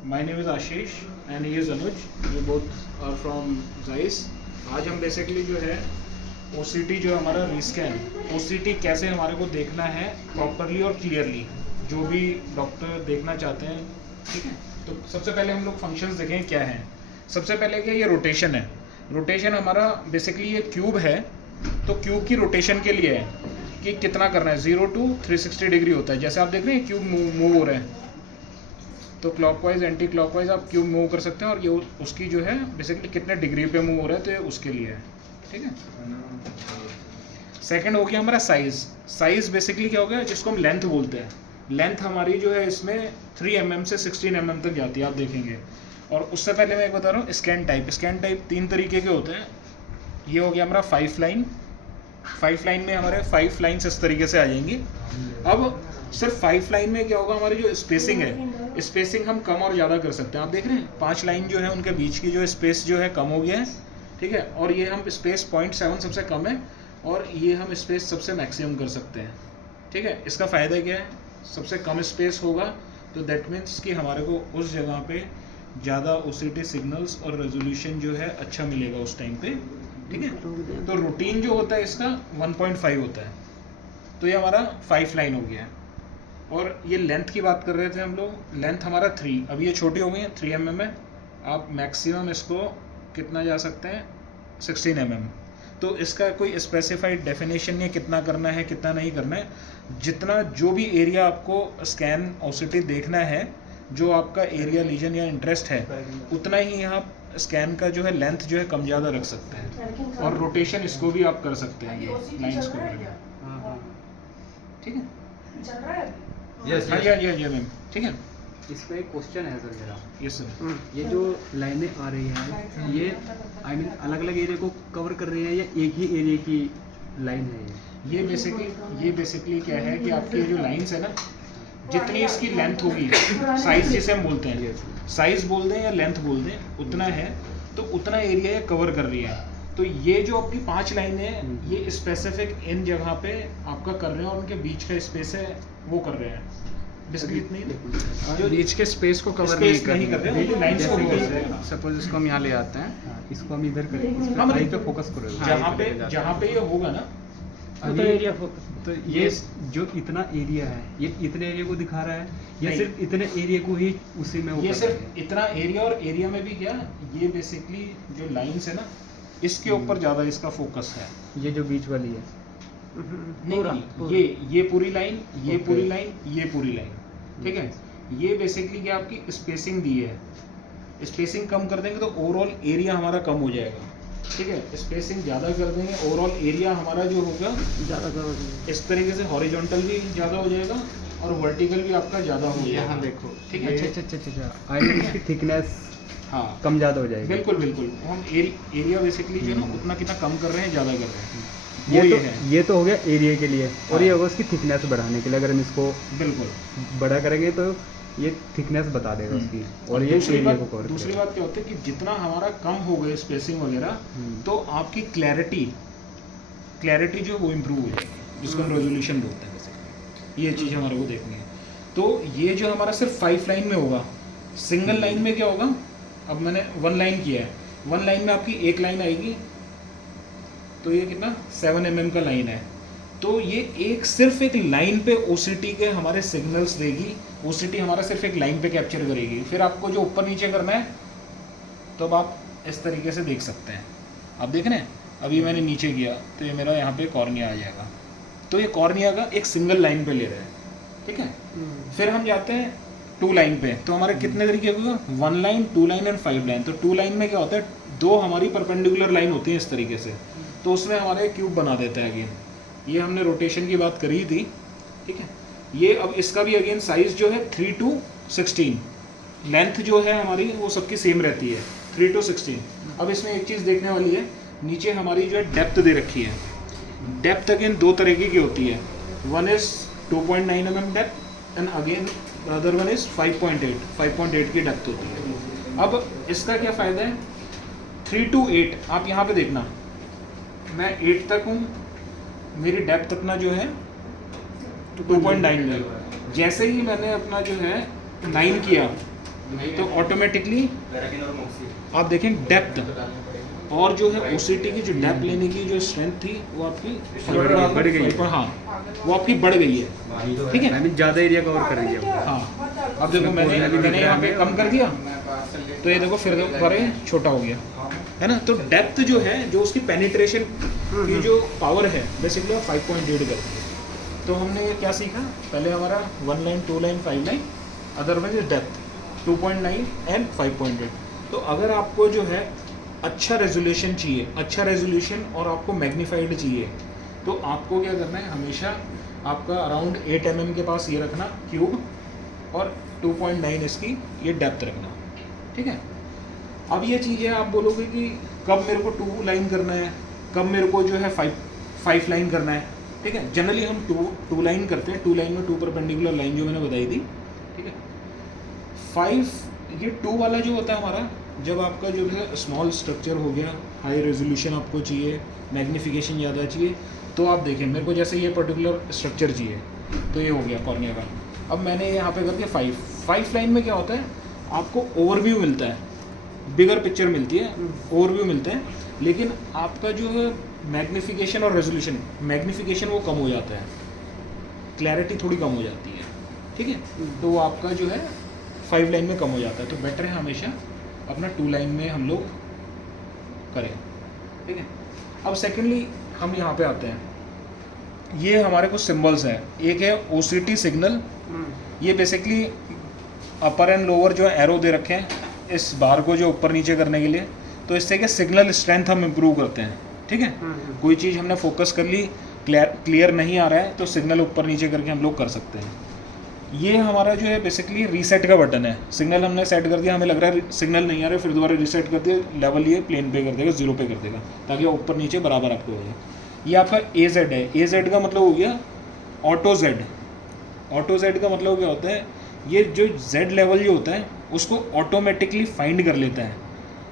My name is Ashish and he is Anuj. We both are from Zeiss. आज हम basically जो है OCT जो हमारा रीस्कैन, OCT कैसे हमारे को देखना है प्रॉपरली और क्लियरली, जो भी डॉक्टर देखना चाहते हैं, ठीक है। तो सबसे पहले हम लोग फंक्शंस देखें क्या हैं। सबसे पहले क्या, ये रोटेशन है। रोटेशन हमारा बेसिकली ये क्यूब है, तो क्यूब की रोटेशन के लिए है कि कितना करना है। 0 to 360 डिग्री होता है। जैसे आप देख रहे हैं क्यूब मूव हो रहे हैं, तो क्लॉकवाइज एंटी क्लॉकवाइज आप क्यूब मूव कर सकते हैं, और ये उसकी जो है बेसिकली कितने डिग्री पे मूव हो रहा है, तो ये उसके लिए है, ठीक है। सेकंड हो गया हमारा साइज। साइज बेसिकली क्या हो गया, जिसको हम लेंथ बोलते हैं। लेंथ हमारी जो है इसमें 3 mm से 16 mm तक जाती है, आप देखेंगे। और उससे पहले मैं एक बता रहा हूँ स्कैन टाइप। स्कैन टाइप 3 तरीके के होते हैं। ये हो गया हमारा 5 लाइन। 5 लाइन में हमारे 5 लाइन्स इस तरीके से आ जाएंगी। अब सिर्फ 5 लाइन में क्या होगा, हमारी जो स्पेसिंग है, स्पेसिंग हम कम और ज़्यादा कर सकते हैं। आप देख रहे हैं 5 लाइन जो है उनके बीच की जो स्पेस जो है कम हो गया है, ठीक है। और ये हम स्पेस 0.7 सबसे कम है, और ये हम स्पेस सबसे मैक्सिमम कर सकते हैं, ठीक है। इसका फ़ायदा क्या है, सबसे कम स्पेस होगा तो दैट मीन्स कि हमारे को उस जगह पे ज़्यादा OCT सिग्नल्स और रेजोल्यूशन जो है अच्छा मिलेगा उस टाइम पे, ठीक है। तो रूटीन जो होता है इसका 1.5 होता है, तो ये हमारा 5 लाइन हो गया है। और ये लेंथ की बात कर रहे थे हम लोग, लेंथ हमारा 3, अब ये छोटी हो गई है 3 mm है। आप मैक्सिमम इसको कितना जा सकते हैं, 16 mm। तो इसका कोई स्पेसिफाइड डेफिनेशन नहीं है कितना करना है कितना नहीं करना है। जितना जो भी एरिया आपको स्कैन OCT देखना है, जो आपका एरिया लीजन या इंटरेस्ट है, उतना ही आप स्कैन का जो है लेंथ जो है कम ज़्यादा रख सकते हैं। और रोटेशन इसको भी आप कर सकते हैं, ये लाइन्स को भी, ठीक है। यस हाँ जी मैम, ठीक है। इसमें एक क्वेश्चन है सर मेरा। Yes sir. ये जो लाइनें आ रही हैं, ये आई मीन अलग अलग एरिया को कवर कर रही हैं या एक ही एरिया की लाइन है ये बेसिकली क्या है कि आपकी जो लाइंस है ना, जितनी इसकी लेंथ होगी, साइज जिसे हम बोलते हैं, साइज बोल दें या लेंथ बोल दें, उतना है तो उतना एरिया ये कवर कर रही है। तो ये जो आपकी 5 लाइनें हैं, ये स्पेसिफिक इन जगह पे आपका कर रहे हैं, और उनके बीच का स्पेस है वो कर रहे हैं। बेसिकली इतनी जो बीच के स्पेस को कवर नहीं कर रहे हैं, लाइंस को cover कर रहे हैं। सपोज इसको हम यहाँ ले आते हैं, इसको हम इधर करें, इस हाँ, पे मतलब पे फोकस करो। जहाँ पे ये होगा ना, एरिया तो ये जो इतना एरिया है, ये इतने एरिया को दिखा रहा है या नहीं। सिर्फ इतने एरिया को ही उसी में वो ये कर रहा सिर्फ इतना एरिया, और एरिया में भी क्या, ये बेसिकली जो लाइंस है ना, इसके ऊपर ज़्यादा इसका फोकस है। ये जो बीच वाली है नहीं, ये पूरी लाइन, ये पूरी लाइन, ये पूरी लाइन, ठीक है। ये बेसिकली क्या आपकी स्पेसिंग दी है। स्पेसिंग कम कर देंगे तो ओवरऑल एरिया हमारा कम हो जाएगा, ठीक है। स्पेसिंग ज़्यादा कर देंगे, ओवरऑल एरिया हमारा जो होगा ज़्यादा इस तरीके से हॉरिजॉन्टल भी ज़्यादा हो जाएगा और वर्टिकल भी आपका ज़्यादा हो जाएगा। यहाँ देखो, ठीक है। अच्छा आई मीन इसकी थिकनेस हाँ, कम ज़्यादा हो जाएगी। बिल्कुल। हम एरिया बेसिकली जो है ना, उतना कितना कम कर रहे हैं, ज़्यादा कर रहे हैं, ये तो हो गया एरिया के लिए, और ये होगा इसकी थिकनेस बढ़ाने के लिए। अगर हम इसको बिल्कुल बड़ा करेंगे तो ये थिकनेस बता देगा उसकी, और ये एरिया को कवर दूसरी करेगा। बात क्या होती है कि जितना हमारा कम हो गए स्पेसिंग वगैरह, तो आपकी क्लैरिटी जो वो इम्प्रूव हो जाएगी, जिसको हम रेजोल्यूशन बोलते हैं बेसिकली। ये चीज़ हमारे को देखनी है। तो ये जो हमारा सिर्फ 5 लाइन में होगा। सिंगल लाइन में क्या होगा, अब मैंने 1 लाइन किया है, 1 लाइन में आपकी एक लाइन आएगी, तो ये कितना 7 mm का लाइन है। तो ये सिर्फ एक लाइन पे OCT के हमारे सिग्नल्स देगी। OCT हमारा सिर्फ एक लाइन पे कैप्चर करेगी। फिर आपको जो ऊपर नीचे करना है, तो अब आप इस तरीके से देख सकते हैं। आप देख रहे हैं, अभी मैंने नीचे किया तो ये मेरा यहाँ पे कॉर्निया आ जाएगा। तो ये कॉर्निया का एक सिंगल लाइन पे ले रहे हैं, ठीक है। फिर हम जाते हैं 2 लाइन पे, तो हमारे कितने तरीके होगा, 1 लाइन, 2 लाइन एंड 5 लाइन। तो 2 लाइन में क्या होता है, 2 हमारी परपेंडिकुलर लाइन होती है इस तरीके से, तो उसमें हमारे क्यूब बना देता है। अगेन ये हमने रोटेशन की बात करी थी, ठीक है। ये अब इसका भी अगेन साइज जो है 3 to 16, लेंथ जो है हमारी वो सबकी सेम रहती है 3 to 16। अब इसमें एक चीज़ देखने वाली है, नीचे हमारी जो है डेप्थ दे रखी है। डेप्थ अगेन 2 तरीके की होती है, one is 2.9 mm depth and again other one is 5.8 की डेप्थ होती है। अब इसका क्या फ़ायदा है, 3 to 8 आप यहाँ पे देखना, मैं 8 तक हूँ, मेरी डेप्थ अपना जो है 2.9 है। जैसे ही मैंने अपना जो है 9 किया, तो ऑटोमेटिकली आप देखें डेप्थ और जो है ओसीटी की जो डेप्थ लेने की जो स्ट्रेंथ थी वो आपकी बढ़ गई है। हाँ वो आपकी बढ़ गई है, ठीक है। आई मीन ज़्यादा एरिया कवर कर रही है वो। हाँ अब देखो मैंने यहाँ पे कम कर दिया तो ये देखो फिर दोबारा ये छोटा हो गया, है ना। तो डेप्थ जो है, जो उसकी पेनिट्रेशन की जो पावर है बेसिकली आप 5.8 करते हैं। तो हमने ये क्या सीखा, पहले हमारा 1 line 2 line 5 line, otherwise depth 2.9 and 5.8। तो अगर आपको जो है अच्छा रेजोल्यूशन चाहिए, अच्छा रेजोल्यूशन और आपको मैग्नीफाइड चाहिए, तो आपको क्या करना है, हमेशा आपका अराउंड 8 mm के पास ये रखना क्यूब और 2.9 इसकी ये डेप्थ रखना, ठीक है। अब ये चीज़ें आप बोलोगे कि कब मेरे को 2 लाइन करना है, कब मेरे को जो है 5 लाइन करना है, ठीक है। जनरली हम 2 लाइन करते हैं, 2 लाइन में 2 परपेंडिकुलर लाइन जो मैंने बताई थी, ठीक है। 5 ये 2 वाला जो होता है हमारा, जब आपका जो है स्मॉल स्ट्रक्चर हो गया, हाई रेजोल्यूशन आपको चाहिए, मैग्नीफिकेशन ज़्यादा चाहिए, तो आप देखें मेरे को जैसे ये पर्टिकुलर स्ट्रक्चर चाहिए, तो ये हो गया कॉर्निया का। अब मैंने यहाँ पे कर दिया 5 लाइन में क्या होता है, आपको ओवरव्यू मिलता है, बिगर पिक्चर मिलती है, ओवरव्यू मिलते हैं, लेकिन आपका जो है मैग्नीफिकेशन और रेजोल्यूशन, मैग्नीफिकेशन वो कम हो जाता है, क्लैरिटी थोड़ी कम हो जाती है, ठीक है। तो वो आपका जो है 5 लाइन में कम हो जाता है। तो बेटर है हमेशा अपना 2 लाइन में हम लोग करें, ठीक है। अब सेकेंडली हम यहाँ पे आते हैं, ये हमारे कुछ सिंबल्स हैं। एक है OCT सिग्नल, ये बेसिकली अपर एंड लोअर जो एरो दे रखे हैं इस बार को जो ऊपर नीचे करने के लिए, तो इससे क्या सिग्नल स्ट्रेंथ हम इम्प्रूव करते हैं, ठीक है। कोई चीज़ हमने फोकस कर ली, क्लियर नहीं आ रहा है, तो सिग्नल ऊपर नीचे करके हम लोग कर सकते हैं। ये हमारा जो है बेसिकली रीसेट का बटन है। सिग्नल हमने सेट कर दिया, हमें लग रहा है सिग्नल नहीं आ रहा है, फिर दोबारा रीसेट कर दिया, लेवल ये प्लेन पे कर देगा, 0 पे कर देगा, ताकि वो ऊपर नीचे बराबर आपको हो जाए। ये आपका AZ है। AZ का मतलब हो गया ऑटो Z। ऑटो Z का मतलब क्या होता है, ये जो Z लेवल जो होता है उसको ऑटोमेटिकली फाइंड कर लेता है,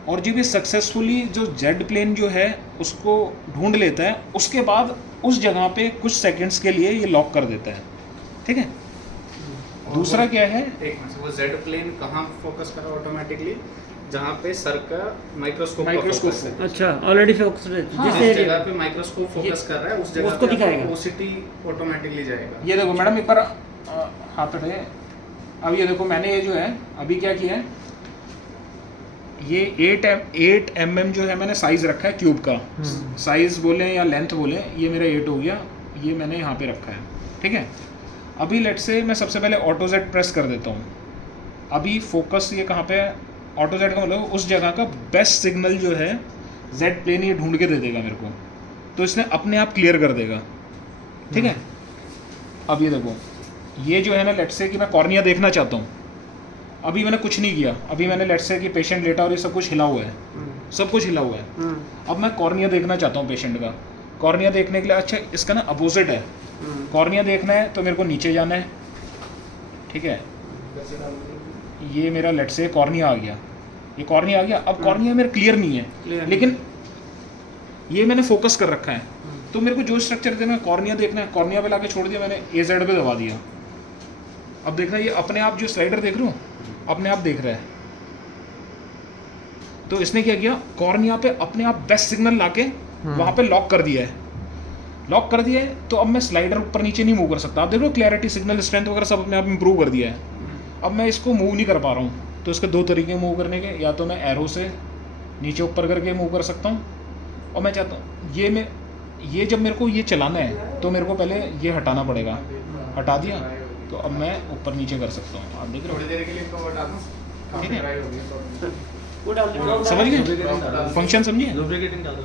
और जब ये सक्सेसफुली जो Z प्लेन जो है उसको ढूंढ लेता है, उसके बाद उस जगह पे कुछ सेकंड्स के लिए ये लॉक कर देता है, ठीक है। दूसरा क्या है, एक मिनट, वो जेड प्लेन कहाँ फोकस कर रहा है ऑटोमेटिकली, जहाँ पे सर का माइक्रोस्कोप माइक्रोस्कोप अच्छा ऑलरेडी फोकस जिस जिस जगह पे माइक्रोस्कोप फोकस कर रहा है उस जगह उसको पे दिखाएगा। OCT ऑटोमेटिकली जाएगा। ये देखो मैडम एक बार हाथ उठाइए। अब ये देखो मैंने ये जो है अभी क्या किया है, ये 8 mm जो है मैंने साइज रखा है क्यूब का, साइज बोले या लेंथ बोले, ये मेरा 8 हो गया, ये मैंने यहाँ पे रखा है, ठीक है। अभी लेट से मैं सबसे पहले ऑटो Z प्रेस कर देता हूँ। अभी फोकस ये कहाँ पे है, ऑटो Z का मतलब उस जगह का बेस्ट सिग्नल जो है Z प्लेन ये ढूंढ के दे देगा मेरे को, तो इसने अपने आप क्लियर कर देगा, ठीक है। अब ये देखो, ये जो है ना लेट से कि मैं कॉर्निया देखना चाहता हूँ, अभी मैंने कुछ नहीं किया, अभी मैंने लेट से कि पेशेंट लेटा और ये सब कुछ हिला हुआ है, सब कुछ हिला हुआ है। अब मैं कॉर्निया देखना चाहता हूँ पेशेंट का, कॉर्निया देखने के लिए अच्छा इसका ना अपोजिट है, कॉर्निया देखना है तो मेरे को नीचे जाना है, ठीक है। ये मेरा लेट से कॉर्निया आ गया, ये कॉर्निया आ गया। अब कॉर्निया मेरा क्लियर नहीं है, लेकिन ये मैंने फोकस कर रखा है, तो मेरे को जो स्ट्रक्चर देना कॉर्निया देखना है, कॉर्निया पे लाके छोड़ दिया मैंने, AZ पे दबा दिया। अब देखना ये अपने आप जो स्लाइडर देख रहा हूँ अपने आप देख रहा है, तो इसने क्या किया, कॉर्निया पे अपने आप बेस्ट सिग्नल लाके वहाँ पे लॉक कर दिया है, लॉक कर दिया है। तो अब मैं स्लाइडर ऊपर नीचे नहीं मूव कर सकता। आप देख लो क्लैरिटी, सिग्नल स्ट्रेंथ वगैरह सब अपने आप इंप्रूव कर दिया है। अब मैं इसको मूव नहीं कर पा रहा हूँ, तो इसके 2 तरीके मूव करने के, या तो मैं एरो से नीचे ऊपर करके मूव कर सकता हूँ, और मैं चाहता हूँ ये जब मेरे को ये चलाना है तो मेरे को पहले ये हटाना पड़ेगा, हटा दिया तो अब मैं ऊपर नीचे कर सकता हूँ। आप देख रहे थोड़ी देर के लिए तो हटा दो, ठीक है। ड्राई हो गया तो वो डाल दो, हो, समझ गए फंक्शन, समझिए। लुब्रिकेटिंग डाल दो।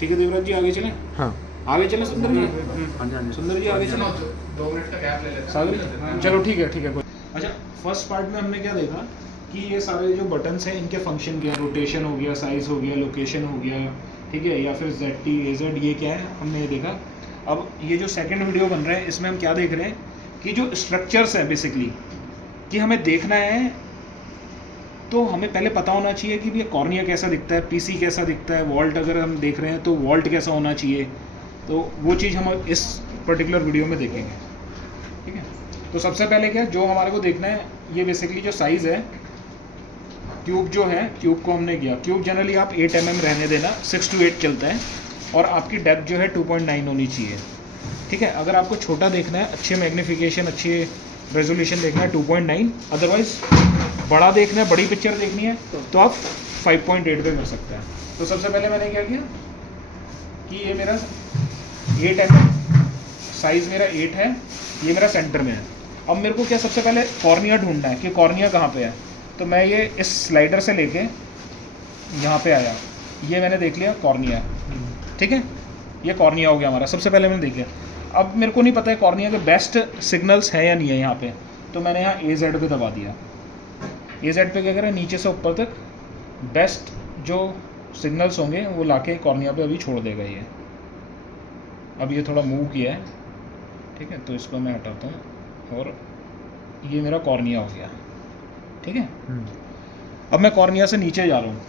ठीक है देवराज जी आगे चलें, हाँ आगे चलें सुंदर जी, हाँ सुंदर जी आगे चलें, 2 मिनट का गैप ले लेते सागर हैं। जी चलो ठीक है कोई। अच्छा फर्स्ट पार्ट में हमने क्या देखा कि ये सारे जो बटन्स हैं इनके फंक्शन क्या है, रोटेशन हो गया, साइज हो गया, लोकेशन हो गया, ठीक है, या फिर ZT AZ ये क्या है हमने ये देखा। अब ये जो सेकंड वीडियो बन रहा है इसमें हम क्या देख रहे हैं कि जो स्ट्रक्चर्स हैं बेसिकली कि हमें देखना है, तो हमें पहले पता होना चाहिए कि ये कॉर्निया कैसा दिखता है, PC कैसा दिखता है, वॉल्ट अगर हम देख रहे हैं तो वॉल्ट कैसा होना चाहिए, तो वो चीज़ हम इस पर्टिकुलर वीडियो में देखेंगे, ठीक है। तो सबसे पहले क्या जो हमारे को देखना है, ये बेसिकली जो साइज़ है क्यूब जो है, क्यूब को हमने किया, क्यूब जनरली आप 8 mm रहने देना, 6 to 8 चलता है, और आपकी डेप्थ जो है 2.9 होनी चाहिए, ठीक है। अगर आपको छोटा देखना है, अच्छे मैग्नीफिकेशन, अच्छी रेजोल्यूशन देखना है 2.9, अदरवाइज बड़ा देखना है, बड़ी पिक्चर देखनी है तो आप 5.8 पे कर सकते हैं। तो सबसे पहले मैंने क्या किया कि ये मेरा 8 mm साइज़ मेरा 8 है, ये मेरा सेंटर में है। अब मेरे को क्या सबसे पहले कॉर्निया ढूंढना है कि कॉर्निया कहाँ पे है। तो मैं ये इस स्लाइडर से लेके यहाँ पे आया, ये मैंने देख लिया कॉर्निया, ठीक है, ये कॉर्निया हो गया हमारा। सबसे पहले मैंने देख लिया। अब मेरे को नहीं पता है कॉर्निया के बेस्ट सिग्नल्स हैं या नहीं है यहाँ पे, तो मैंने यहाँ AZ पे दबा दिया। AZ पे क्या करें, नीचे से ऊपर तक बेस्ट जो सिग्नल्स होंगे वो लाके कॉर्निया पे अभी छोड़ देगा ये। अब ये थोड़ा मूव किया है, ठीक है, तो इसको मैं हटाता हूँ और ये मेरा कॉर्निया हो गया, ठीक है। अब मैं कॉर्निया से नीचे जा रहा हूँ,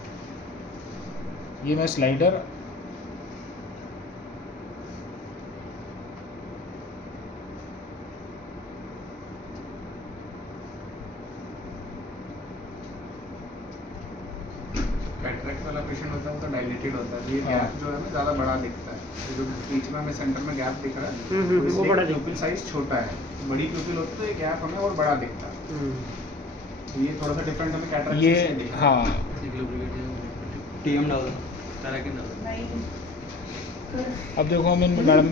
ये मैं स्लाइडर कैटरेक्ट वाला पेशेंट होता है वो तो डायलेटेड होता है, ये हाँ। गैप जो है ना ज़्यादा बड़ा दिखता है। ये जो बीच में हमें सेंटर में गैप दिख रहा है वो बड़ा प्यूपिल साइज छोटा है, बड़ी प्यूपिल होती है तो ये गैप हमें और बड़ा दिखता है। तो ये थोड़ा सा डिफरेंट हमें कैटरेक्ट ये, से दिख रहा है। हाँ TM डाल तारा के डाल। नहीं अब देखो मैं मैडम,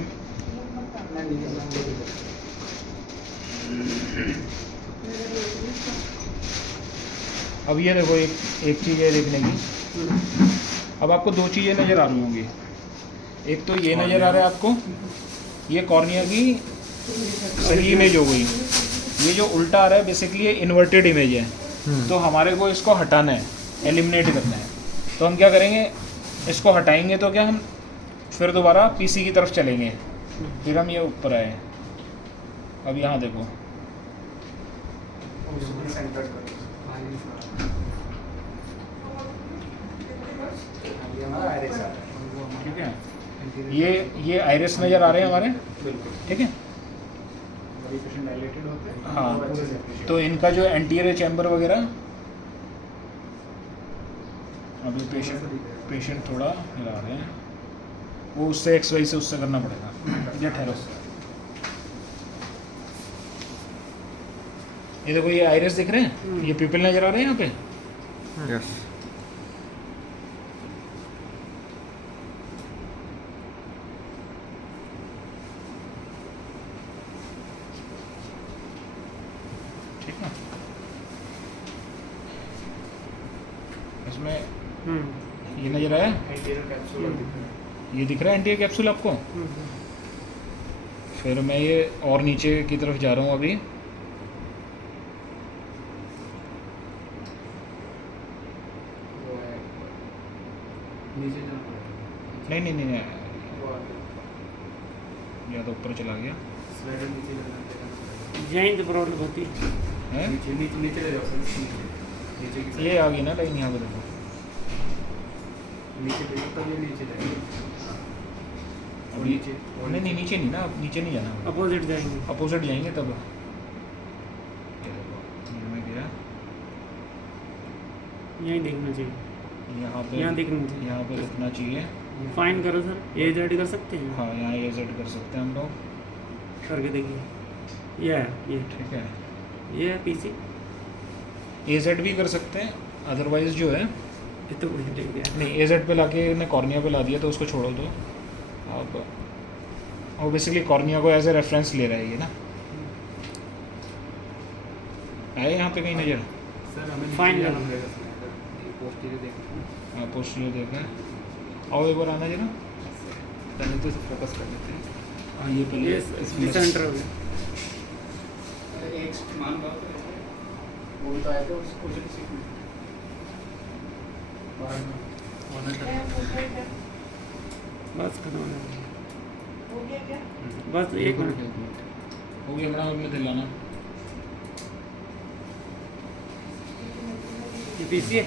अब ये देखो एक चीज़ है देखने की। अब आपको दो चीज़ें नज़र आ रही होंगी, एक तो ये नज़र आ रहा है आपको, ये कॉर्निया की सही इमेज हो गई। ये जो उल्टा आ रहा है बेसिकली ये इन्वर्टेड इमेज है, तो हमारे को इसको हटाना है, एलिमिनेट करना है। तो हम क्या करेंगे, इसको हटाएंगे तो क्या हम फिर दोबारा PC की तरफ चलेंगे, फिर हम ये ऊपर आए। अब यहाँ देखो, सेंटर करो। ये हमारा आइरिस आ रहा है। ठीक है, ये आइरिस नज़र आ रहे हैं हमारे, बिल्कुल। ठीक है। बड़ी पेशेंट डायलेटेड होते हैं, हाँ, वो अच्छे से appreciate तो इनका जो एंटीरियर चैम्बर वगैरह, अभी पेशेंट थोड़ा हिला रहे हैं, वो उससे XY से उससे करना पड़ेगा। ये ठहरो, ये देखो ये आइरिस दिख रहे हैं, ये पिपल नज़र आ रहे हैं यहाँ पे। यस। ठीक है, इसमें ये नज़र आया, एंटीरियर कैप्सूल दिख रहा है। ये दिख रहा है एंटीरियर कैप्सूल आपको। फिर मैं ये और नीचे की तरफ जा रहा हूँ अभी, वो है नीचे जाना पड़ेगा। नहीं नहीं नहीं, नहीं वो आगे। या तो ऊपर चला गया स्लाइडर नीचे जाना पड़ेगा। जॉइंट प्रॉब्लम होती है। है, नीचे नीचे नीचे ले जाओ सर, नीचे की ये आ गई ना लाइन यहाँ पे देखो। नीचे ले जाओ, तब ये नीचे जाएगी। और अभी नीचे और नहीं नहीं नीचे नहीं ना, अब नीचे नहीं जाना, अपोजिट जाएंगे। अपोजिट जाएंगे तब। ये देखो, ये मैं गया यहीं देखना चाहिए, यहाँ पे, यहाँ दिखना चाहिए। यहाँ पे रुकना चाहिए। फाइन करो सर, एज ऐड कर सकते हैं। हाँ, यहाँ AZ कर सकते हैं हम लोग, करके देखिए, ये है, ये ठीक है। ये है PC। AZ भी कर सकते हैं, अदरवाइज जो है ये तो उल्टे टेक गया। नहीं, AZ पे लाके ने कॉर्निया पे ला दिया तो उसको छोड़ो दो। अब वो बेसिकली कॉर्निया को एज ए रेफरेंस ले रहा है ये ना। आए यहाँ पे कहीं नज़र? सर हमें फाइन नीचे लगा। जाना पड़ेगा स्लाइडर। ये पोस्टीरियर देखना है। हाँ, पोस्टर देखें, और एक बार आना जरा। पहले तो इसे फोकस कर लेते हैं। हाँ, ये पहले ये इसमें सेंटर हो गया। अरे एक मान बात वो भी तो आए थे उसको जो किसी में बाहर में बस खत्म हो गया। हो गया क्या? बस एक मिनट। हो गया मैडम, अब मैं दिलाना। ये PC है।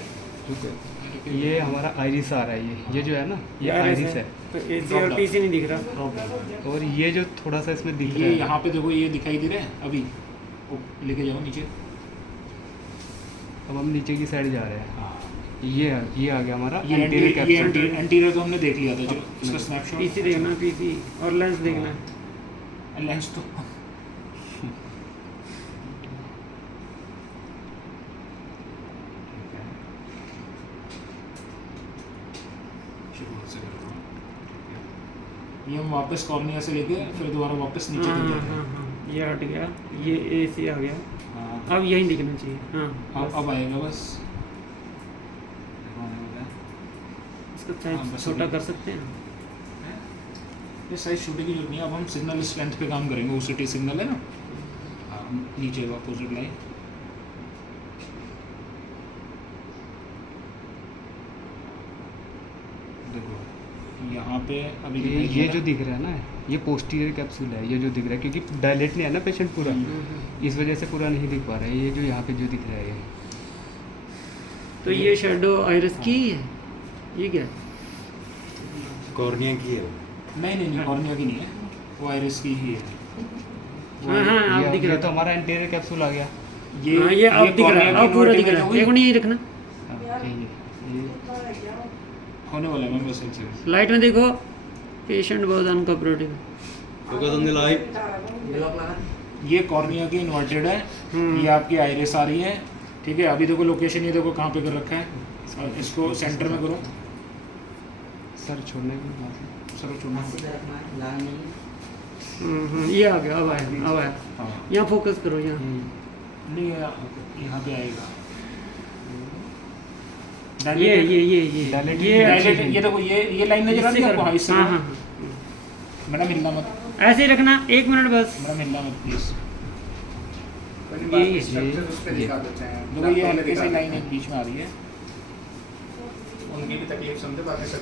ये हमारा आइरिस आ रहा है, ये जो है ना, ये आइरिस है। तो AC और PC नहीं दिख रहा। और ये जो थोड़ा सा इसमें दिख रहा ये है, यहाँ पे देखो, ये दिखाई दे रहा है अभी, लेके जाओ नीचे। अब हम नीचे की साइड जा रहे हैं। ये आ गया हमारा ये anterior capsule। एंटीरियर तो हमने देख लिया था, जो इसका स्नैपशॉट। पीसी देखना, पीसी और लेंस देखना। लेंस तो शुरुआत से करता हूँ। ये हम वापस कॉर्निया से लेके फिर दोबारा वापस नीचे हाँ तक हाँ जाते हाँ हैं। हाँ, ये हट गया, ये ए से आ गया। हाँ, अब यही दिखना चाहिए। हाँ अब आएगा बस। देखो आने वाला है। इसका हाँ, साइज बस छोटा अभी। कर सकते हैं। ये साइज छोटे की जरूरत नहीं है, अब हम सिग्नल स्ट्रेंथ पे काम करेंगे। ओसीटी सिग्नल है ना, हाँ, नीचे अपोजिट लाइन। देखो यहाँ पे अभी दिखाई दे ये रहा जो है। दिख रहा है ना, ये पोस्टीरियर कैप्सूल है। ये जो दिख रहा है, क्योंकि डायलेट नहीं है ना पेशेंट पूरा, इस वजह से पूरा नहीं दिख पा रहा है। ये जो यहाँ पे जो दिख रहा है ये तो ये शेडो आइरिस की ही है, ये क्या है? कॉर्निया की है। नहीं कॉर्निया की नहीं है, वो आइरिस की ही है। हाँ हाँ, अब दिख ये रहा तो हमारा एंटीरियर कैप्सूल आ गया। हाँ, ये अब दिख रहा है, अब पूरा दिख रहा है। एक नहीं रखना, हाँ, यार, यही है। ये ऊपर आ गया। होने वाला है, मैं बस एक सेकंड। लाइट में देखो, पेशेंट बहुत uncooperative. Focus on the light. ये कॉर्निया की इन्वर्टेड है, ये आपकी आइरिस आ रही है। ठीक है, अभी देखो लोकेशन, ये देखो कहाँ पे कर रखा है। और इसको सेंटर में करो, सर छोड़ने के बाद सर छोड़ना होगा। ये आ गया, अब आया। हाँ, यहाँ फोकस करो, यहाँ। नहीं यहाँ पे आएगा। ये Dilated- ये देखो, ये लाइन नजर आ रही है आपको? हाँ, इससे हाँ करो। हाँ, मैडम हिलना मत, ऐसे ही रखना, 1 मिनट बस। मैडम हिलना मत प्लीज। ये- स्ट्रक्चर उस पे दिखा देते हैं। देखो ये हल्की सी लाइन एक बीच में आ रही है। उनकी भी तकलीफ समझे, बाकी सब